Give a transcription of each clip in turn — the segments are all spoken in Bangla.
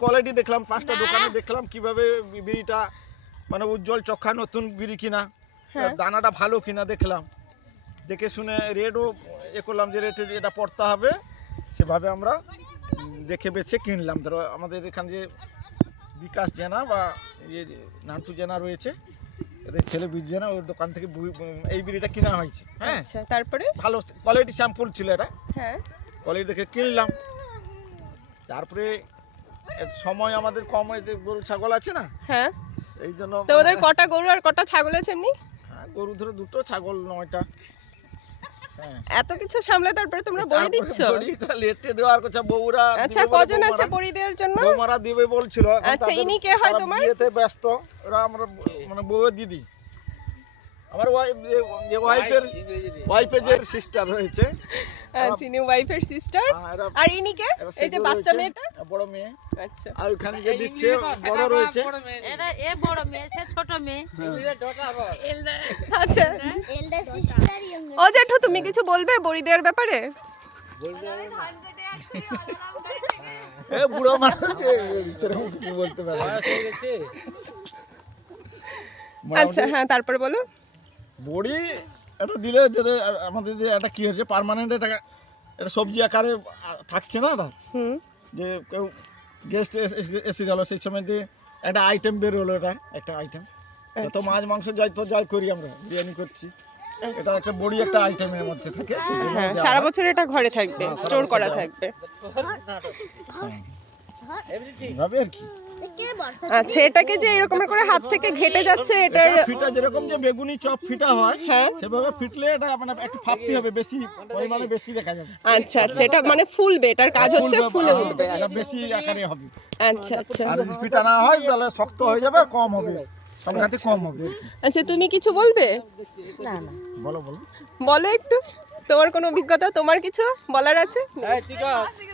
কোয়ালিটি দেখলাম পাঁচটা দোকানে দেখলাম কীভাবে বিড়িটা মানে উজ্জ্বল চক্ষা নতুন বিড়ি কিনা হ্যাঁ। দানাটা ভালো কিনা দেখলাম। দেখে শুনে রেটও এ করলাম যে রেটে এটা পড়তে হবে সেভাবে আমরা দেখে বেছে কিনলাম। ধরো আমাদের এখানে যে বিকাশ জেনা বা ইয়ে যে নান্টু জেনা রয়েছে এদের ছেলে বীজ জেনা ওর দোকান থেকে এই বিড়িটা কেনা হয়েছে। হ্যাঁ আচ্ছা তারপরে? ভালো কোয়ালিটি শ্যাম্পুল ছিল এটা। হ্যাঁ। কোয়ালিটি দেখে কিনলাম। তারপরে সময় আমাদের কম যে গরু ছাগল আছে না? হ্যাঁ। এই জন্য তো ওদের কটা গরু আর কটা ছাগল আছে এমনি? হ্যাঁ, গরু ধরে দুটো ছাগল নয়টা। হ্যাঁ। এত কিছু সামলে তারপরে তোমরা বই দিচ্ছ? লেটে দেওয়ার কথা বউরা আচ্ছা কজন আছে বড়ি দেওয়ার জন্য? বৌমারা দিবে বলছিল। আচ্ছা, ইনি কে হয় তোমার? বিয়েতে ব্যস্ত। ওরা আমরা মানে বউয়ের দিদি। আমার ওয়াইফ যে ওয়াইফের ওয়াইফের যে সিস্টার রয়েছে। আচ্ছা ইনি ওয়াইফের সিস্টার হ্যাঁ, আর ইনি কে এই যে বাচ্চা মেয়েটা? বড় মেয়ে। আচ্ছা। আর ওখানে যে দিচ্ছে বড় রয়েছে। এরা এ বড় মেয়ে সে ছোট মেয়ে। আচ্ছা। এল্ডার সিস্টার ও জেঠু তুমি কিছু বলবে বড়ি দেওয়ার ব্যাপারে এ বুড়ো মানুষ সেরকম কিছু বলতে পারে আচ্ছা হ্যাঁ তারপরে বলো। বড়ি এটা দিলে যে আমাদের যে একটা কি হচ্ছে পার্মানেন্ট এটা এটা সবজি আকারে থাকছে না এটা? যে কেউ গেস্ট এসে গেল সেই সময় যে একটা আইটেম বের হলো এটা একটা আইটেম তো মাছ মাংস যাই তো যাই করি আমরা বিরিয়ানি করছি। এটা একটা বড়ি একটা আইটেমের মধ্যে থাকে হ্যাঁ সারা বছর এটা ঘরে থাকবে হ্যাঁ, স্টোর করা থাকবে। এইভাবে আর কি? আচ্ছা এটাকে যে এরকম করে হাত থেকে ঘেটে যাচ্ছে এটার এটা ফিটা যেরকম যে বেগুনি চপ ফিটা হয় হ্যাঁ। সেভাবে ফিটলে এটা মানে একটু ফাপতি হবে বেশি পরিমাণে বেশি দেখা যাবে। আচ্ছা আচ্ছা এটা মানে ফুলবে এটার কাজ হচ্ছে ফুলে হ্যাঁ, উঠবে। এটা বেশি আকারে হবে। আচ্ছা আচ্ছা। আর যদি ফিটা না হয় তাহলে শক্ত হয়ে যাবে কম হবে। সংখ্যাতে কম হবে। আচ্ছা তুমি কিছু বলবে? বলো বলো। বলো একটু তোমার কোনো অভিজ্ঞতা তোমার কিছু বলার আছে? আমি কি জানি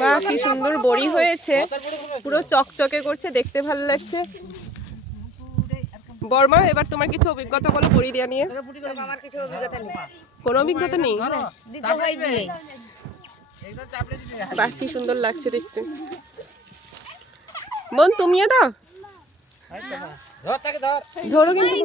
বাহ কি সুন্দর বড়ি হয়েছে। পুরো চকচকে করছে, দেখতে ভালো লাগছে। বর্মা, এবার তোমার কিছু অভিজ্ঞতা বলো বড়ি দেওয়া নিয়ে। অভিজ্ঞতা নেই কোনো অভিজ্ঞতা নেই? বাহ, কি সুন্দর লাগছে দেখতে। বোন, তুমিও দাও। ধরো কিন্তু।